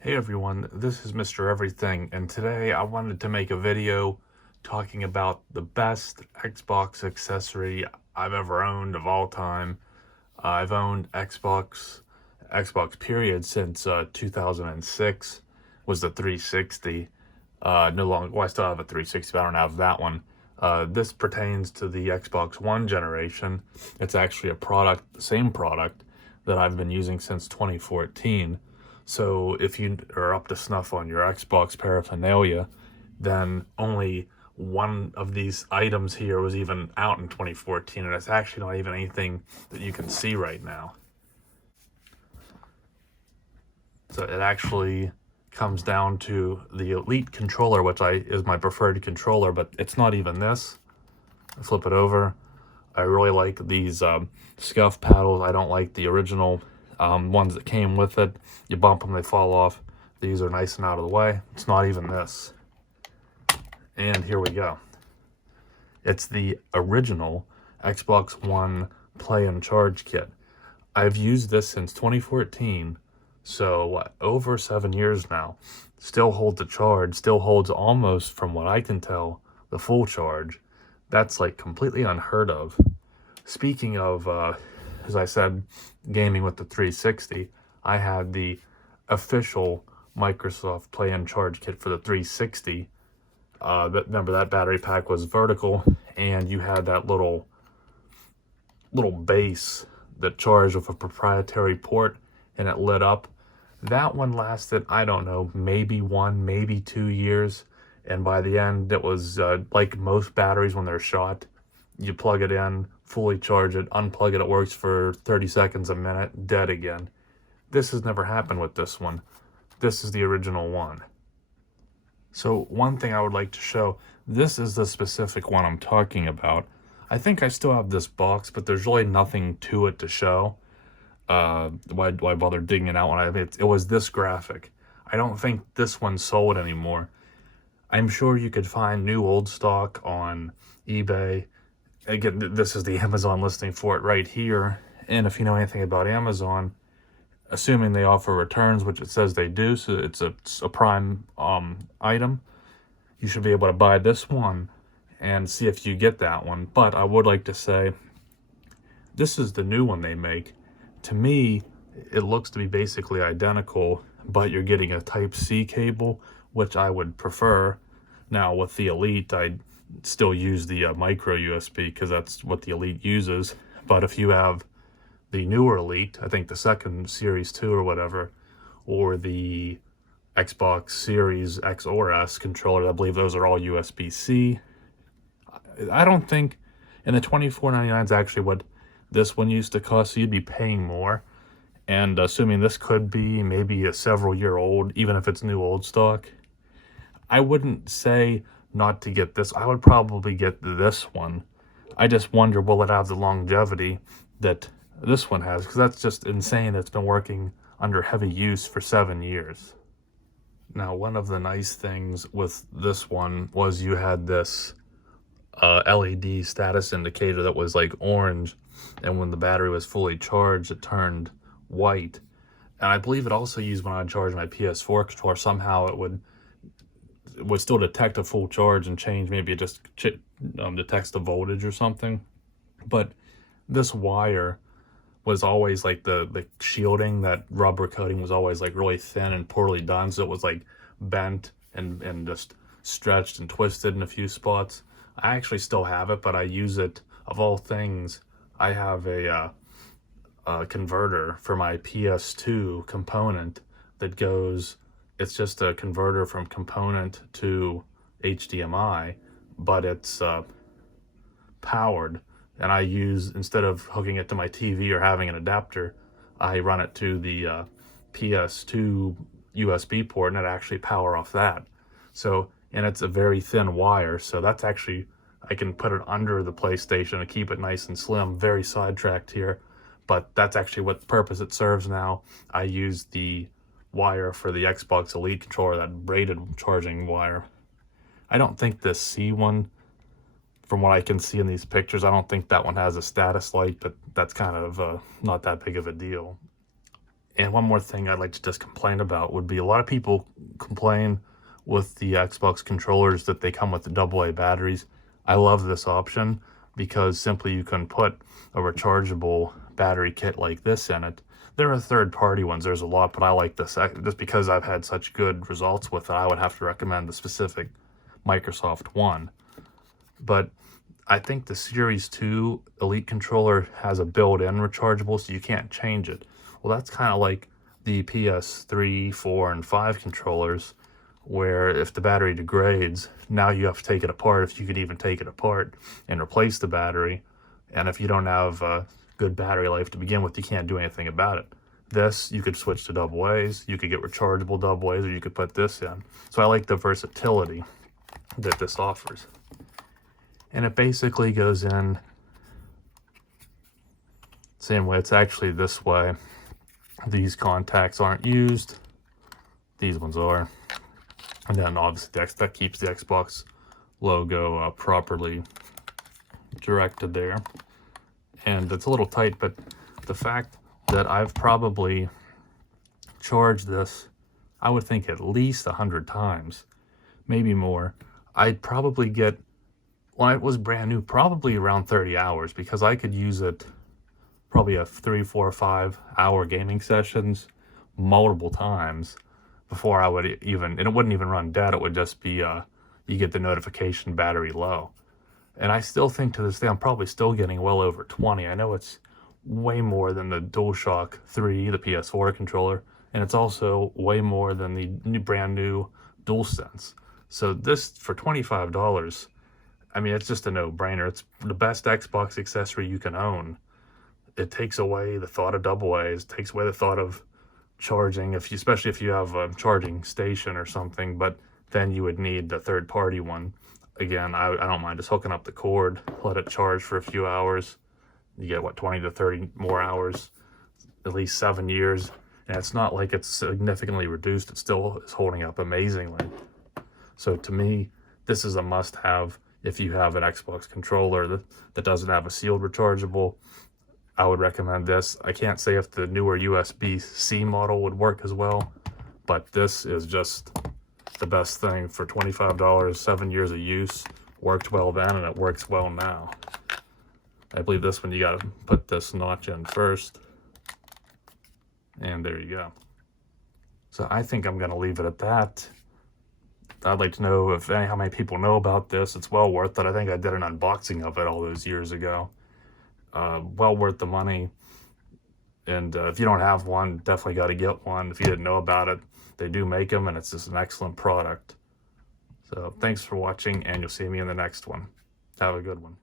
Hey everyone, this is Mr. Everything, and today I wanted to make a video talking about the best Xbox accessory I've ever owned of all time. I've owned Xbox period since 2006 was the 360. No longer, well, I still have a 360, but I don't have that one. This pertains to the Xbox One generation. It's actually a product, the same product that I've been using since 2014. So if you are up to snuff on your Xbox paraphernalia, then only one of these items here was even out in 2014, and it's actually not even anything that you can see right now. So it actually comes down to the Elite controller, which is my preferred controller, but it's not even this. I flip it over. I really like these scuff paddles. I don't like the original ones that came with it. You bump them, they fall off. These are nice and out of the way. It's not even this. And here we go. It's the original Xbox One Play and Charge Kit. I've used this since 2014, so what, over 7 years now. Still holds a charge, still holds almost, from what I can tell, the full charge. That's like completely unheard of. Speaking of, as I said, gaming with the 360, I had the official Microsoft Play and Charge Kit for the 360. But remember, that battery pack was vertical, and you had that little base that charged with a proprietary port, and it lit up. That one lasted, I don't know, maybe 1, maybe 2 years. And by the end, it was like most batteries when they're shot. You plug it in, fully charge it, unplug it, it works for 30 seconds, a minute, dead again. This has never happened with this one. This is the original one. So one thing I would like to show, this is the specific one I'm talking about. I think I still have this box, but there's really nothing to it to show. Why bother digging it out when it was this graphic? I don't think this one's sold anymore. I'm sure you could find new old stock on eBay. Again, this is the Amazon listing for it right here. And if you know anything about Amazon, assuming they offer returns, which it says they do, so it's a prime item, you should be able to buy this one and see if you get that one. But I would like to say, this is the new one they make. To me, it looks to be basically identical, but you're getting a Type-C cable, which I would prefer. Now, with the Elite, I still use the micro USB because that's what the Elite uses. But if you have the newer Elite, I think the second Series 2 or whatever, or the Xbox Series X or S controller, I believe those are all USB-C. I don't think, and the $24.99 is actually what this one used to cost, so you'd be paying more. And assuming this could be maybe a several year old, even if it's new old stock, I wouldn't say not to get this. I would probably get this one. I just wonder, will it have the longevity that this one has? Because that's just insane. It's been working under heavy use for 7 years. Now, one of the nice things with this one was you had this LED status indicator that was like orange, and when the battery was fully charged, it turned white. And I believe it also used when I charged my PS4 controller. Somehow it would still detect a full charge and change. Maybe it just detects the voltage or something. But this wire was always like the shielding, that rubber coating was always like really thin and poorly done, so it was like bent and just stretched and twisted in a few spots. I actually still have it, but I use it, of all things, I have a converter for my PS2 component that goes, it's just a converter from component to HDMI, but it's powered. And I use, instead of hooking it to my TV or having an adapter, I run it to the PS2 USB port, and it actually power off that. So, and it's a very thin wire, so that's actually, I can put it under the PlayStation and keep it nice and slim. Very sidetracked here, but that's actually what purpose it serves now. I use the wire for the Xbox Elite controller, that braided charging wire. I don't think this C one, from what I can see in these pictures, I don't think that one has a status light, but that's kind of not that big of a deal. And one more thing I'd like to just complain about would be a lot of people complain with the Xbox controllers that they come with the AA batteries. I love this option because simply you can put a rechargeable battery kit like this in it. There are third-party ones, there's a lot, but I like this. Just because I've had such good results with it, I would have to recommend the specific Microsoft one. But I think the Series 2 Elite controller has a built-in rechargeable, so you can't change it. Well, that's kind of like the PS3, 4, and 5 controllers, where if the battery degrades, now you have to take it apart, if you could even take it apart, and replace the battery. And if you don't have a good battery life to begin with, you can't do anything about it. This, you could switch to AA's, you could get rechargeable AA's, or you could put this in. So I like the versatility that this offers. And it basically goes in same way. It's actually this way. These contacts aren't used. These ones are. And then obviously that keeps the Xbox logo properly directed there. And it's a little tight, but the fact that I've probably charged this, I would think at least 100 times, maybe more. I'd probably get, when it was brand new, probably around 30 hours, because I could use it probably a 3, 4, 5 hour gaming sessions multiple times before I would even, and it wouldn't even run dead. It would just be, you get the notification battery low. And I still think to this day, I'm probably still getting well over 20. I know it's way more than the DualShock 3, the PS4 controller, and it's also way more than the brand new DualSense. So this, for $25, I mean, it's just a no-brainer. It's the best Xbox accessory you can own. It takes away the thought of AA's, it takes away the thought of charging, especially if you have a charging station or something, but then you would need the third-party one. Again, I don't mind just hooking up the cord, let it charge for a few hours. You get, what, 20 to 30 more hours, at least 7 years. And it's not like it's significantly reduced. It still is holding up amazingly. So to me, this is a must-have if you have an Xbox controller that doesn't have a sealed rechargeable. I would recommend this. I can't say if the newer USB-C model would work as well, but this is just the best thing for $25, 7 years of use. Worked well then, and it works well now. I believe this one, you gotta put this notch in first. And there you go. So I think I'm gonna leave it at that. I'd like to know how many people know about this. It's well worth it. I think I did an unboxing of it all those years ago. Well worth the money. And if you don't have one, definitely got to get one. If you didn't know about it, they do make them, and it's just an excellent product. So thanks for watching, and you'll see me in the next one. Have a good one.